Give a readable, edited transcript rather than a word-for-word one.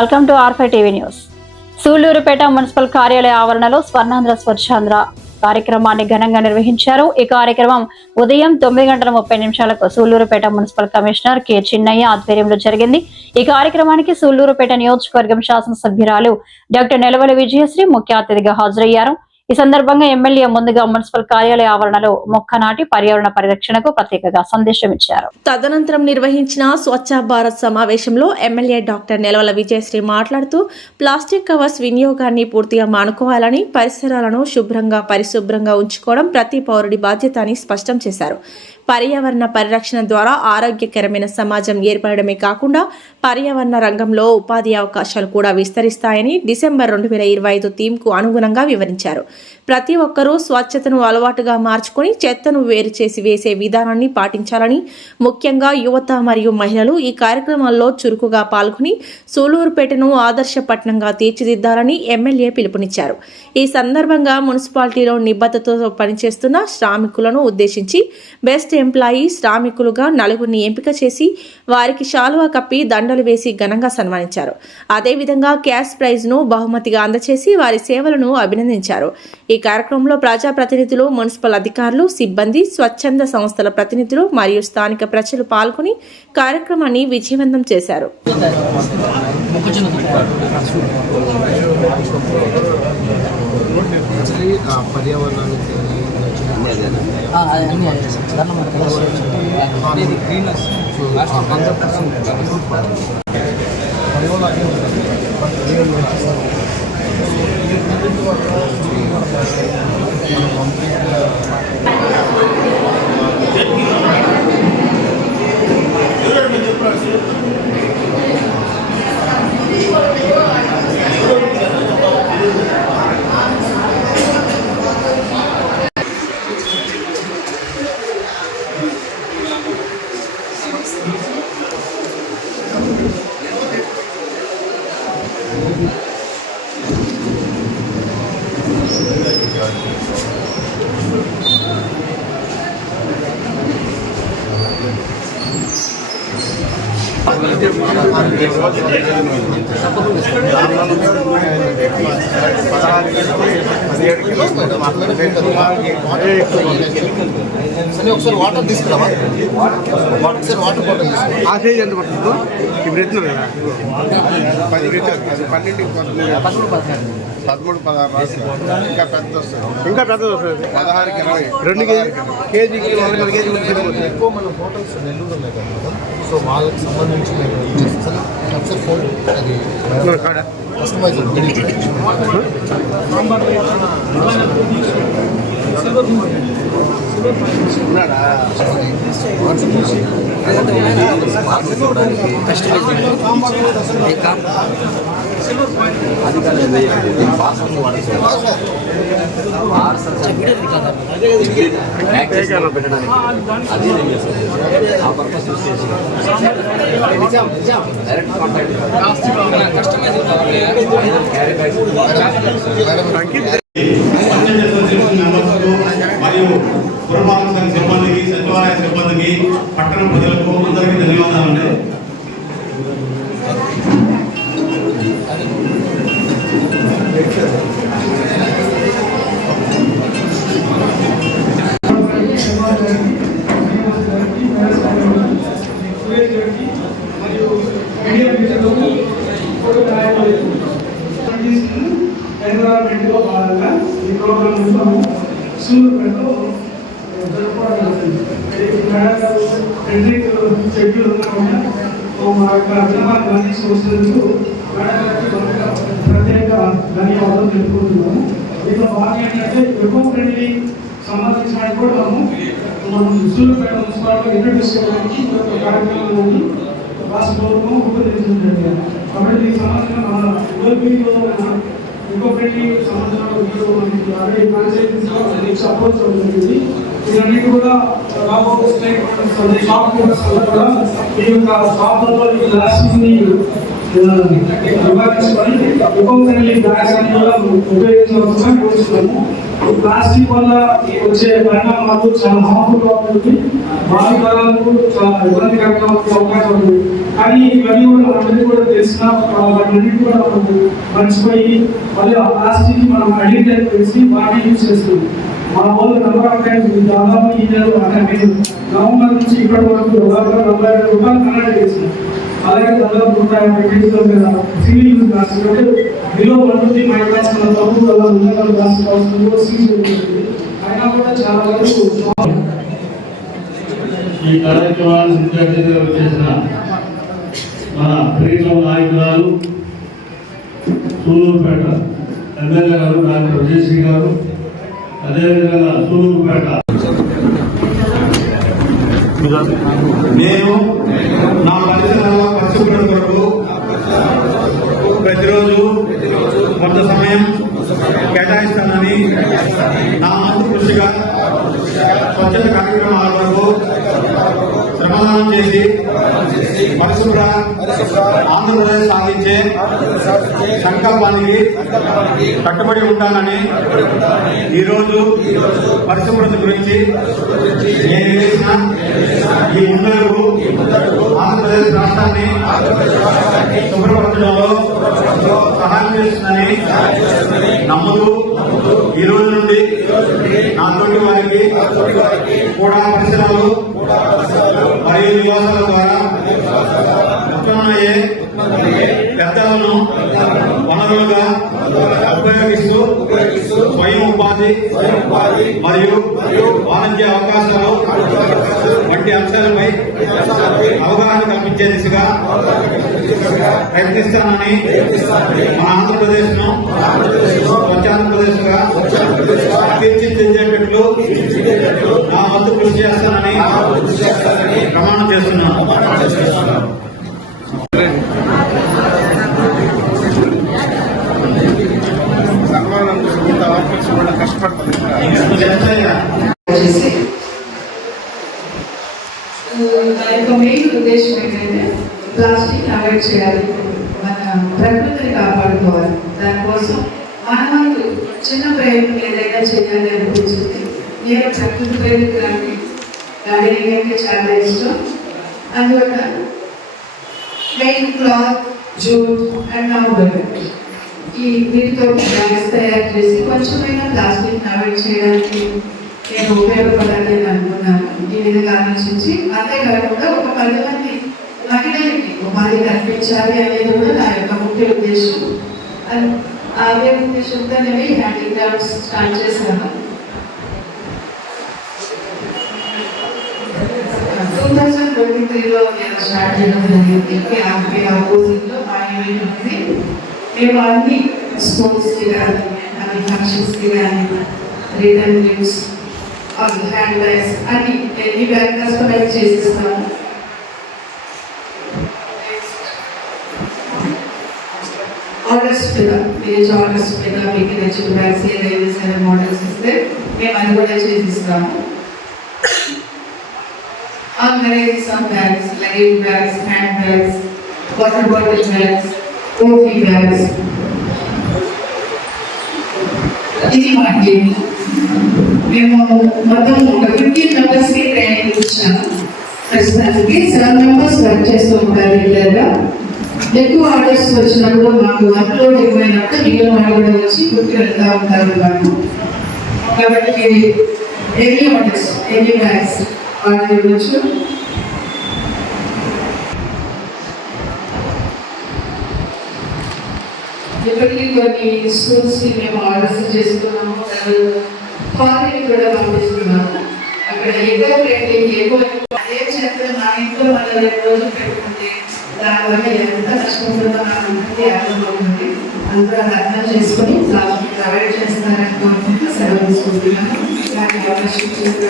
Welcome to ఆర్5 TV news. Sullurpeta municipal కార్యాలయ ఆవరణలో స్వర్ణాంధ్ర స్వచ్ఛాంధ్ర కార్యక్రమాన్ని ఘనంగా నిర్వహించారు. ఈ కార్యక్రమం ఉదయం 9:30 Sullurpeta municipal commissioner K Chinnaiah ఆధ్వర్యంలో జరిగింది. ఈ కార్యక్రమానికి సూళ్లూరుపేట నియోజకవర్గం శాసనసభ్యురాలు డాక్టర్ నెలవల విజయశ్రీ ముఖ్య అతిథిగా హాజరయ్యారు. ఈ సందర్భంగా ఎమ్మెల్యే ముందుగా మున్సిపల్ కార్యాలయ ఆవరణలో మొక్క నాటి పర్యావరణ పరిరక్షణకు ప్రత్యేకంగా సందేశం ఇచ్చారు. తదనంతరం నిర్వహించిన స్వచ్ఛ భారత్ సమావేశంలో ఎమ్మెల్యే డాక్టర్ నెలవల విజయశ్రీ మాట్లాడుతూ ప్లాస్టిక్ కవర్స్ వినియోగాన్ని పూర్తిగా మానుకోవాలని, పరిసరాలను పరిశుభ్రంగా ఉంచుకోవడం ప్రతి పౌరుడి బాధ్యత అని స్పష్టం చేశారు. పర్యావరణ పరిరక్షణ ద్వారా ఆరోగ్యకరమైన సమాజం ఏర్పడమే కాకుండా పర్యావరణ రంగంలో ఉపాధి అవకాశాలు కూడా విస్తరిస్తాయని డిసెంబర్ 2025 థీమ్కు అనుగుణంగా వివరించారు. ప్రతి ఒక్కరూ స్వచ్ఛతను అలవాటుగా మార్చుకొని చెత్తను వేరు చేసి వేసే విధానాన్ని పాటించాలని, ముఖ్యంగా యువత మరియు మహిళలు ఈ కార్యక్రమాల్లో చురుకుగా పాల్గొని సూళ్లూరుపేటను ఆదర్శపట్నంగా తీర్చిదిద్దాలని ఎమ్మెల్యే పిలుపునిచ్చారు. ఈ సందర్భంగా మున్సిపాలిటీలో నిబద్ధతతో పనిచేస్తున్న శ్రామికులను ఉద్దేశించి బెస్ట్ ఎంప్లాయీ శ్రామికులుగా 4 ఎంపిక చేసి వారికి శాలువా కప్పి దండలు వేసి ఘనంగా సన్మానించారు. అదేవిధంగా క్యాష్ ప్రైజ్ను బహుమతిగా అందజేసి వారి సేవలను అభినందించారు. ఈ కార్యక్రమంలో ప్రజాప్రతినిధులు, మున్సిపల్ అధికారులు, సిబ్బంది, స్వచ్ఛంద సంస్థల ప్రతినిధులు మరియు స్థానిక ప్రజలు పాల్గొని కార్యక్రమాన్ని విజయవంతం చేశారు. ఒకసారి వాటర్ తీసుకురావా, ఒకసారి వాటర్ బాటిల్ ఆ సైజ్ ఎంత పడుతుందో ఇప్పుడు ఎత్తున్నారు కదా 10 12 13 ఇంకా పెద్ద వస్తుంది, ఇంకా పెద్దది వస్తుంది 16 20 2 కేజీకి 1 కేజీ ఎక్కువ. మన హోటల్స్ నెల్లూరు ఉన్నాయి కదా మేడం, సో వాళ్ళకి సంబంధించి ఒకసారి ఫోన్ అది కస్టమైజ్ మరియు పురపాలక సంఘ సిబ్బందికి, సచివాలయ సిబ్బందికి, పట్టణ ప్రజలకు అందరికీ ధన్యవాదాలండి. ఎన్విరాన్మెంట్ లో భాగంగా ఈ ప్రోగ్రామ్ సూళ్లూరుపేటలో జరుపుకోవడం చెట్లు మా యొక్క అభిమానులు అందించి వచ్చినందుకు ప్రత్యేక ధన్యవాదాలు తెలుపుకుంటున్నాము. దీంట్లో భాగంగా ఏంటంటే ఎకో ఫ్రెండ్లీ సంబంధించిన కూడా మనం సూళ్లూరుపేట మున్సిపాలిటీ ఇంట్రడ్యూస్ చేయడానికి కార్యక్రమాన్ని రాష్ట్ర ప్రభుత్వం రూపొందించింది. కాబట్టి దీనికి సంబంధించిన మన ఇంకో ఫ్రెండ్లీ సంబంధించిన పంచాయతీస్ అప్రోచ్ అవుతుంది. ఇవన్నీ కూడా రాబోయే స్టేట్ షాప్ కూడా ఈ యొక్క షాపుల్లో ఈ ప్లాస్టిక్ ని నివారించుకొని ఉపయోగించి బ్యాగ్స్ అని కూడా ఉపయోగించవలసిన కోరుతున్నాము. ప్లాస్టిక్ వల్ల వచ్చే పరిణామాలు చాలా హార్మ్ఫుల్గా ఉంటుంది, భావి తరాలకు చాలా ఇబ్బందికరంగా ఉండే అవకాశం ఉంది. కానీ ఇవన్నీ కూడా మనందరికీ కూడా తెలిసిన వాటిని కూడా మనం మర్చిపోయి మళ్ళీ ఆ ప్లాస్టిక్ మనం అడిక్ట్ అయిపోయి వాటిని యూజ్ చేస్తుంది. మా వాళ్ళు నెంబర్ ఆఫ్ టైమ్స్ దాదాపు ఈ నెల నేను నవంబర్ నుంచి ఇప్పటి వరకు దాదాపు 40 రూపాయలు కన్నడ చేసినాం. అలాగే దాదాపు 150 కేజీల మీద సింగిల్ యూజ్ ప్లాస్టిక్ అంటే బిలో 150 మైక్రాన్స్ తక్కువ వల్ల ఉన్న ప్లాస్టిక్ అవసరం సీజ్ ఉంటుంది. అయినా కూడా చాలా వరకు ఈ కార్యక్రమాన్ని ముఖ్య అతిథిగా చేసిన మన ప్రీతం నాయకురాలు సూలూరుపేట ఎమ్మెల్యే గారు డాక్టర్ విజయశ్రీ గారు, అదేవిధంగా సూలూరుపేట నేను నా పరిసరాల పరిశుభ్రత కొరకు ప్రతిరోజు కొంత సమయం కేటాయిస్తానని నా వంతు కృషిగా స్వచ్ఛత కార్యక్రమాల వరకు శ్రమదానం చేసి పరిశుభ్ర ఆంధ్రప్రదేశ్ సాధించే సంకల్పానికి కట్టుబడి ఉంటానని ఈరోజు పరిశుభ్రత గురించి నేను వేసిన ఈ ముందరకు ఆంధ్రప్రదేశ్ రాష్ట్రాన్ని శుభ్రపరచడంలో సహాయం చేస్తుందని నమ్ముతూ ఈ రోజు నుండి నా తోటి వారికి కూడా పరిసరాలు మరియు నివాసాల ద్వారా ఉత్పన్నమయ్యే వ్యర్థాలను వనరులుగా ఉపయోగిస్తూ స్వయం ఉపాధి మరియు వాణిజ్య అవకాశాలు వంటి అంశాలపై అవగాహన కల్పించే దిశగా ప్రయత్నిస్తానని మన ఆంధ్రప్రదేశ్ ను స్వచ్ఛ ఆంధ్రప్రదేశ్ గా తీర్చిదిద్దేటట్లు నా వంతు కృషి చేస్తానని ప్రమాణం చేస్తున్నాను. మెయిన్ ఉద్దేశం ఏంటంటే ప్లాస్టిక్ అవాయిడ్ చేయాలి, మన ప్రకృతిని కాపాడుకోవాలి. దానికోసం మనకు చిన్న ప్రయత్నం ఏదైనా చేయాలి అనిపించింది. నేను ప్రకృతి ప్రేమికి గార్డెనింగ్ అంటే చాలా ఇష్టం. అందువల్ల main cloth, jute and November ఈ వీటితో బ్యాగ్స్ తయారు చేసి కొంచెమైనా ప్లాస్టిక్ అవాయిడ్ చేయడానికి నేను ఉపయోగపడాలి అని అనుకున్నాను. ఈ విధంగా ఆలోచించి అంతేకాకుండా ఒక 10 మంది మహిళలకి ఉపాధి కల్పించాలి అనేది కూడా నా యొక్క ముఖ్య ఉద్దేశం. అదే ఉద్దేశంతో నేను హ్యాండిక్రాఫ్ట్స్ స్టార్ట్ చేశాను. 2023లో నేను స్టార్ట్ చేయడం జరిగింది. ఆపోజిట్లో మా యూనిట్ ఉంది. మేము అన్ని స్కూల్స్కి కానీ అన్ని ఫంక్షన్స్కి కానీ రిటర్న్ గిఫ్ట్స్ హ్యాండ్ బ్యాగ్స్ అన్ని ఎన్ని బ్యాగ్ కస్టమైజ్ చేసిస్తాము. ఆర్డర్స్ మీద విలేజ్ ఆర్డర్స్ మీద మీకు నచ్చిన బ్యాగ్స్ ఏదైనా సరే మోడల్స్ ఇస్తే మేము అది కూడా చేసిస్తాము. All varieties of bags, luggage bags, hand bags, water bottle bags, OT bags. ఇది మా టీమ్. మేము మొత్తం ఒక 15 మెంబర్స్కి ట్రైనింగ్ ఇచ్చాము. ప్రస్తుతానికి 7 మెంబర్స్ వర్క్ చేస్తూ ఉంటారు రెగ్యులర్గా. ఎక్కువ ఆర్డర్స్ వచ్చినప్పుడు మాకు వర్క్లోడ్ ఎక్కువైనప్పుడు మిగిలిన వాళ్ళు కూడా వచ్చి గుర్తు వెళ్తూ ఉంటారు మాకు. కాబట్టి ఎన్ని ఆర్డర్స్, ఎన్ని బ్యాగ్స్ ఆర్డర్ ఇవ్వచ్చు. ఇప్పటికీ కొన్ని స్కూల్స్కి మేము ఆర్డర్స్ చేస్తున్నాము, ఫారిన్ కూడా పంపిస్తున్నాము. అక్కడ ఎక్కువ ప్రింటింగ్, ఎక్కువ అదే చెత్త నా ఇంట్లో మన 2 రోజులు పెట్టుకుంటే దానివల్ల ఎంత నష్టపోతుందో నాకు ఉంటుంది, అర్థమవుతుంది. అందరూ అది అర్థం చేసుకొని ప్లాస్టిక్ అవాయిడ్ చేస్తారని కోరుకుంటూ సెలవు తీసుకుంటున్నాను. దానికి అవకాశం చేసిన